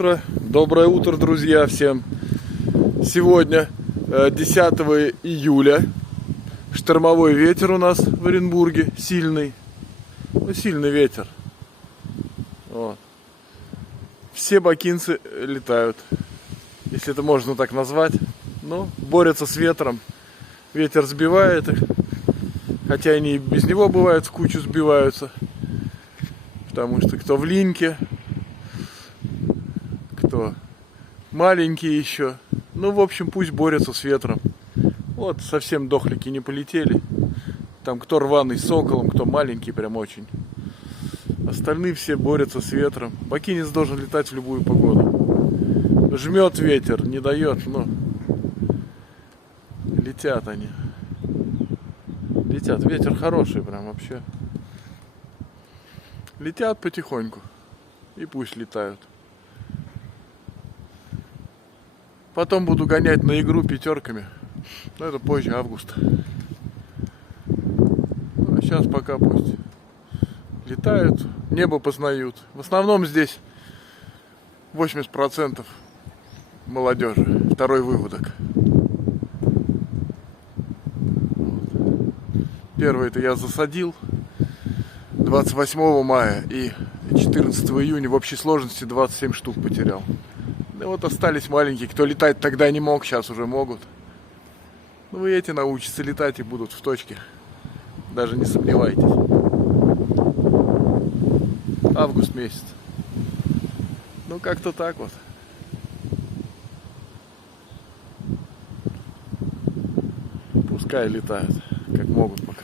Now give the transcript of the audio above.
Доброе утро, друзья, всем. Сегодня 10 июля. Штормовой ветер у нас в Оренбурге, сильный. Сильный ветер. Вот. Все бакинцы летают, если это можно так назвать. Но борются с ветром. Ветер сбивает их. Хотя они и без него бывают в кучу сбиваются. Потому что кто в линьке, кто маленький еще. Ну, в общем, пусть борются с ветром. Вот, совсем дохлики не полетели. Там кто рваный с соколом, кто маленький прям очень. Остальные все борются с ветром. Бакинец должен летать в любую погоду. Жмет ветер, не дает, но летят они. Летят, ветер хороший прям вообще. Летят потихоньку. И пусть летают. Потом буду гонять на игру пятерками. Но это позже, август. А сейчас пока пусть летают, небо познают. В основном здесь 80% молодежи. Второй выводок. Первый это я засадил 28 мая и 14 июня в общей сложности 27 штук потерял. Да вот остались маленькие, кто летать тогда не мог, сейчас уже могут. Ну и эти научатся летать и будут в точке. Даже не сомневайтесь. Август месяц. Ну как-то так вот. Пускай летают, как могут пока.